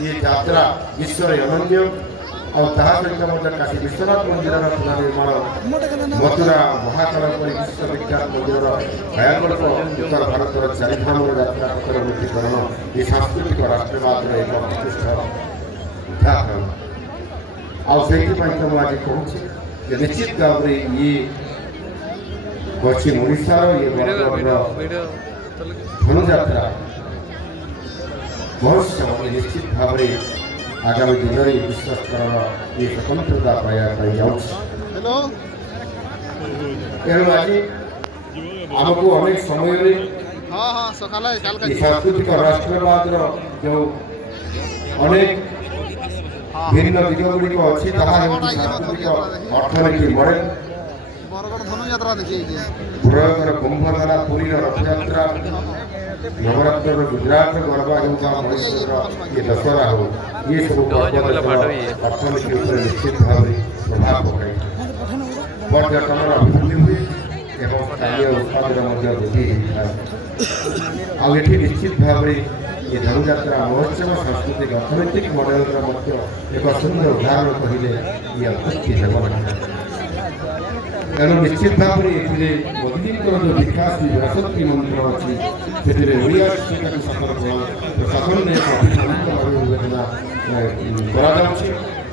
ये यात्रा विश्व अनन्य और सहित काशी विश्वनाथ मंदिर पुनर्निर्माण मथुरा महाकाल विश्वविख्यात मंदिर भयानक उत्तर भारत चारिधाम यात्रा पथर उन्नतीकरण ये सांस्कृतिक राष्ट्रवाद एक प्रतिष्ठा उदाहरण आज कहूँ निश्चित भाव में ये पश्चिम ओडिशार ये धनुयात्रा महोत्सव निश्चित भाव में आगामी दिन में विश्वस्तर ये स्वतंत्रता पाइबा तेणु आज आमको अनेक समय सांस्कृतिक राष्ट्रवाद जो अनेक भिन्न दिग गुड़िक अच्छी सांस्कृतिक अर्थनीति मॉडल प्रयोगर कुंभमेला पुरी रथयात्रा नवरात्र गुजरात गरबा ये दशहरा हो ये सब अर्थनीति निश्चित भाव प्रभाव पकाई पर्यटन अभिवृद्धि हुए एवं स्थानीय उत्पादन वृद्धि आठी निश्चित भाव ये धनुयात्रा महोत्सव सांस्कृतिक अर्थनैतिक मॉडल एक सुंदर उदाहरण कहले ये अत्युक्ति तेणु निश्चित भाव में मोदी जो विकास विरासती मंत्र अच्छी से प्रशासन ने विवेचना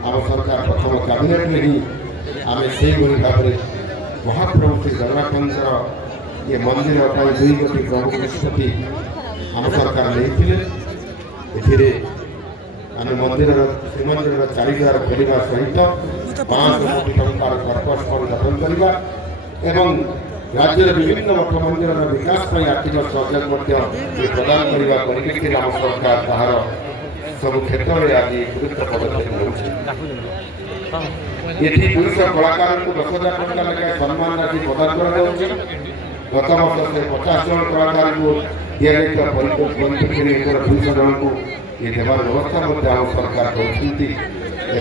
आम सरकार प्रथम कैबिनेट में ही आम से भाव में महाप्रभु श्री जगन्नाथ ये मंदिर 2 कोटी प्रमुख निष्पत्ति आम सरकार नहीं आम मंदिर श्रीमंदिर 4 द्वार खोलने सहित 500 कोटी टंकार कर्पस गठन करने एवं राज्य विभिन्न मठ मंदिर विकास आर्थिक सहयोग प्रदान करने परिप्रेक्षी आम सरकार तार सब क्षेत्र में आज गुरुत्व पदक्षेप ये 200 कलाकार को 10,000 टंका लेखाएं सम्मान राशि प्रदान कर गत वर्ष से 50 जन कलाकार को दिया परिप्रेक्षी 200 जन को ये देवार व्यवस्था आम सरकार कर सहित ये